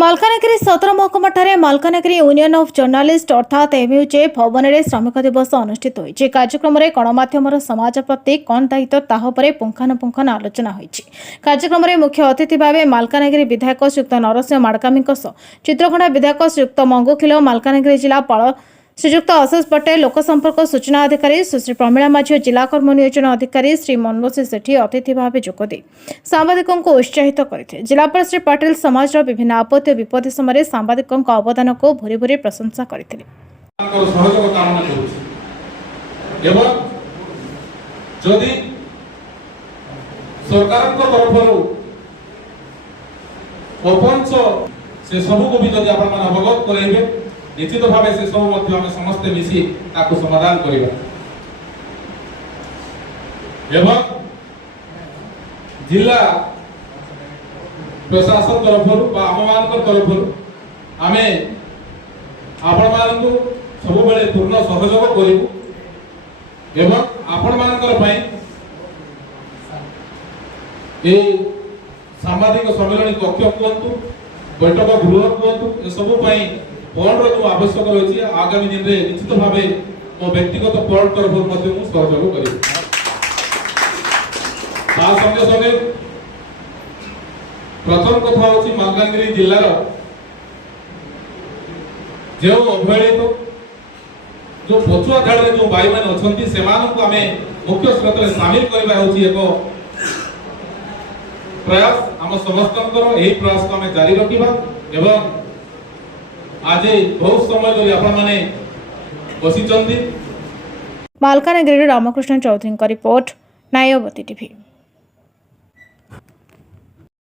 मालकानगिरी सतर महकुमाଠାରେ Malkangiri union of journalist अर्थात एमयूजे भवन में श्रमिक दिवस अनुष्ठित होइछि। कार्यक्रम में गणमाध्यम समाज प्रति कौन दायित्व ताहा उपरे पुंखानुपुंखन आलोचना होइछि। कार्यक्रम में मुख्य अतिथि भाव मालकानगिरी विधायक श्रीयुक्त नरसिंह माड़कामी चित्रकोंडा विधायक श्रीयुक्त मंगुखिल मालकानगिरी जिलापाल श्रीयुक्त अशेष पटेल लोकसंपर्क सूचना अधिकारी सुश्री प्रमीला माझी जिला कर्म नियोजन अधिकारी श्री मनमोसी सेठी अतिथि भाव जोगदे सांबादिकों को उत्साहित करते। जिलापाल श्री पटेल समाज विभिन्न आपत्ति और विपद समय सांबादिकों अवदान को भूरी भूरी प्रशंसा करते। निश्चित भाव से सब समस्ते मिसी समाधान करिबा एवं जिला प्रशासन तरफ आम तरफ आमे आपण मानकु सब बेले पूर्ण सहयोग करिबु एवं आपण मानकर पई ए सामाजिक सम्मेलन कक्ष कहतु बैठक गृह कहतु ए सब पई फंड जो आवश्यक रही आगामी दिन में निश्चित भाव मो व्यक्तिगत फंड तरफ सहयोग करी संगे संगे प्रथम कथा हूँ मालकानगिरी जिलार जो अवहेलित जो पछुआ धाड़े जो भाई मैंने अच्छा से आम मुख्य स्रोत में सामिल करवा एक प्रयास आम समस्त प्रयास को आम जारी रखा एवं आज बहुत समय धरी आपण माने बसी चंदी। मालकानगिरी रामकृष्ण चौधरी का रिपोर्ट नायवती टीवी।